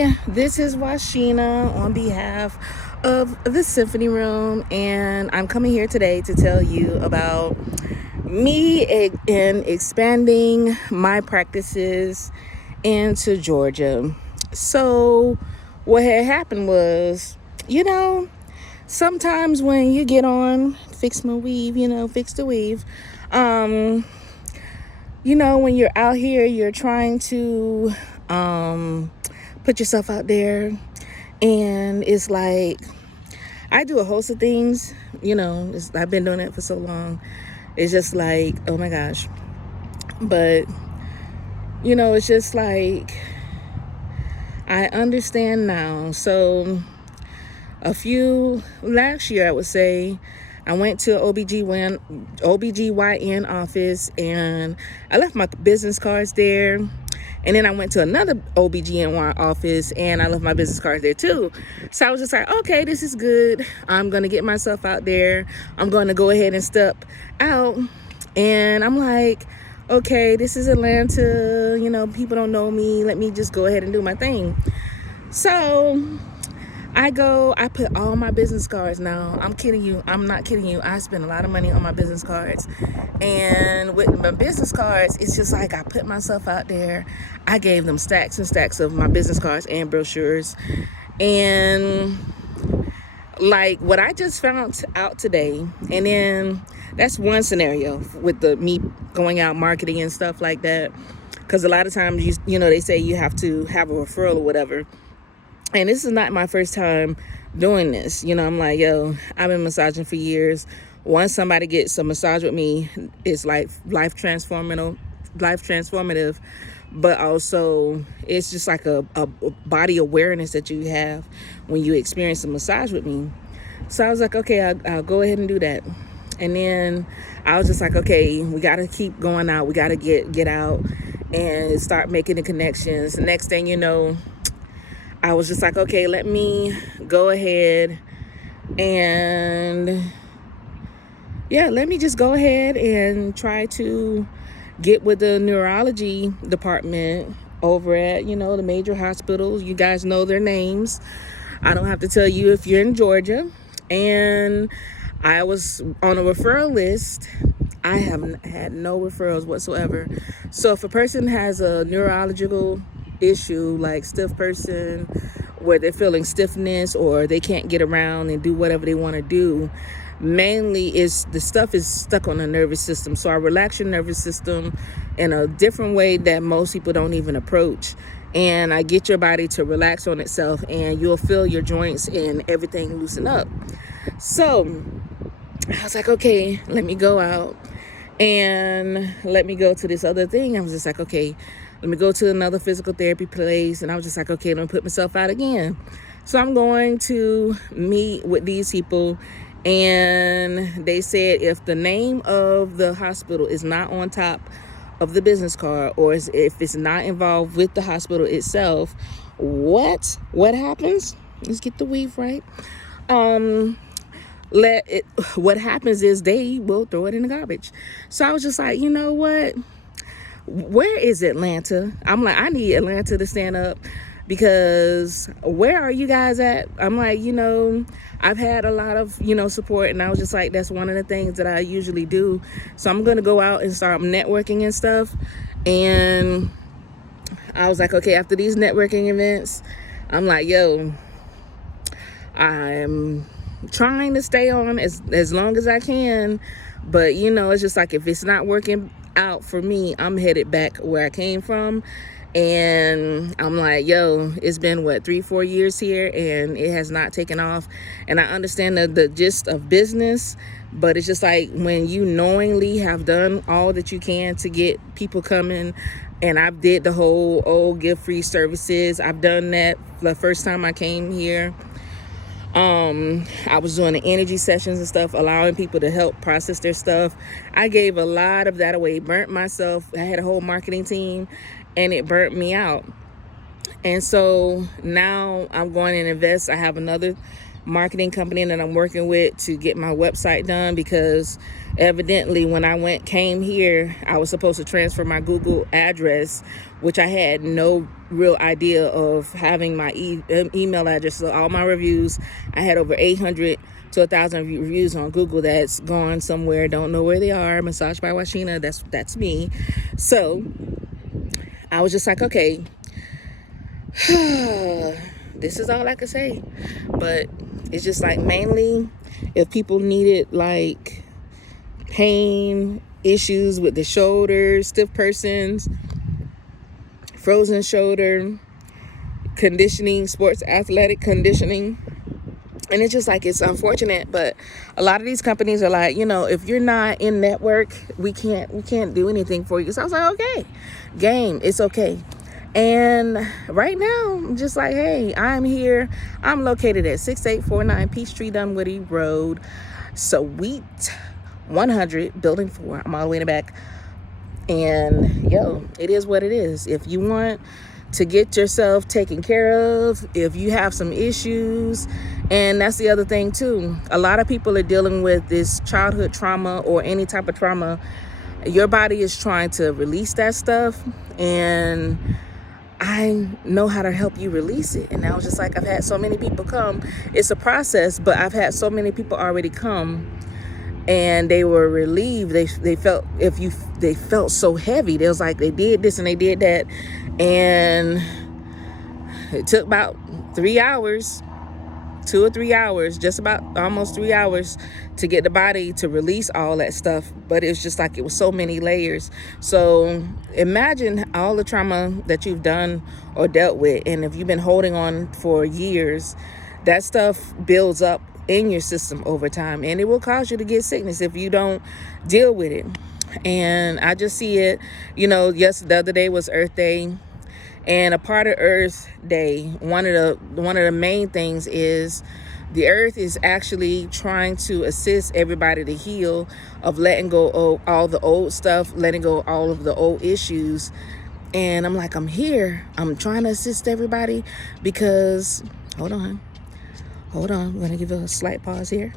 Hi, this is Washina on behalf of the Symphony Room, and I'm coming here today to tell you about me in expanding my practices into Georgia. So, what had happened was, sometimes when you get on Fix My Weave, Fix the Weave, when you're out here, you're trying to put yourself out there, and it's like I do a host of things. I've been doing it for so long. It's just like, oh my gosh. But it's just like I understand now. So last year, I would say, I went to OBGYN office, and I left my business cards there. And then I went to another OBGYN office, and I left my business cards there too. So I was just like, okay, this is good. I'm going to get myself out there. I'm going to go ahead and step out. And I'm like, okay, this is Atlanta. People don't know me. Let me just go ahead and do my thing. So I put all my business cards now. I'm kidding you. I'm not kidding you. I spend a lot of money on my business cards. And with my business cards, it's just like I put myself out there. I gave them stacks and stacks of my business cards and brochures. And like what I just found out today, and then that's one scenario with me going out marketing and stuff like that. Because a lot of times, they say you have to have a referral or whatever. And this is not my first time doing this. I'm like, I've been massaging for years. Once somebody gets a massage with me, it's like life transformative. But also, it's just like a body awareness that you have when you experience a massage with me. So I was like, okay, I'll go ahead and do that. And then I was just like, okay, we got to keep going out. We got to get out and start making the connections. The next thing you know, I was just like, okay, let me go ahead and let me just go ahead and try to get with the neurology department over at, the major hospitals. You guys know their names. I don't have to tell you if you're in Georgia. And I was on a referral list. I haven't had no referrals whatsoever. So if a person has a neurological issue, like stiff person, where they're feeling stiffness or they can't get around and do whatever they want to do, mainly is the stuff is stuck on the nervous system. So I relax your nervous system in a different way that most people don't even approach. And I get your body to relax on itself, and you'll feel your joints and everything loosen up. So I was like, okay, let me go out and let me go to this other thing. I was just like, okay, let me go to another physical therapy place. And I was just like, okay, let me put myself out again. So I'm going to meet with these people. And they said if the name of the hospital is not on top of the business card, or if it's not involved with the hospital itself, what happens? Let's get the weave right. What happens is they will throw it in the garbage. So I was just like, you know what? Where is Atlanta? I'm like, I need Atlanta to stand up, because where are you guys at? I'm like, I've had a lot of, support, and I was just like, that's one of the things that I usually do. So I'm going to go out and start networking and stuff. And I was like, okay, after these networking events, I'm like, I'm trying to stay on as long as I can. But, it's just like, if it's not working out for me, I'm headed back where I came from. And I'm like, it's been 3-4 years here, and it has not taken off. And I understand the gist of business, but it's just like when you knowingly have done all that you can to get people coming. And I did the whole give free services. I've done that the first time I came here. I was doing the energy sessions and stuff, allowing people to help process their stuff. I gave a lot of that away, burnt myself. I had a whole marketing team, and it burnt me out. And so now I'm going and invest. I have another marketing company that I'm working with to get my website done, because evidently when I came here, I was supposed to transfer my Google address, which I had no real idea of having my email address. So all my reviews, I had over 800 to 1,000 reviews on Google that's gone somewhere. Don't know where they are. Massage by Washina. That's me. So I was just like, okay, this is all I could say. But it's just like, mainly if people needed like pain issues with the shoulders, stiff persons, frozen shoulder, conditioning, sports athletic conditioning. And it's just like, it's unfortunate, but a lot of these companies are like, if you're not in network, we can't do anything for you. So I was like, okay, game, it's okay. And right now, I'm just like, hey, I'm here. I'm located at 6849 Peachtree Dunwoody Road, Suite 100, Building 4. I'm all the way in the back. And it is what it is. If you want to get yourself taken care of, if you have some issues, and that's the other thing too. A lot of people are dealing with this childhood trauma or any type of trauma. Your body is trying to release that stuff, and I know how to help you release it. And I was just like, I've had so many people come. It's a process, but I've had so many people already come, and they were relieved. They felt so heavy. They was like, they did this and they did that, and it took about 3 hours, 2 or 3 hours, just about almost 3 hours to get the body to release all that stuff. But it's just like, it was so many layers. So imagine all the trauma that you've done or dealt with, and if you've been holding on for years, that stuff builds up in your system over time, and it will cause you to get sickness if you don't deal with it. And I just see it, yes, the other day was Earth Day. And a part of Earth Day, one of the main things is the Earth is actually trying to assist everybody to heal, of letting go of all the old stuff, letting go of all of the old issues. And I'm like, I'm here. I'm trying to assist everybody because, hold on. I'm going to give a slight pause here.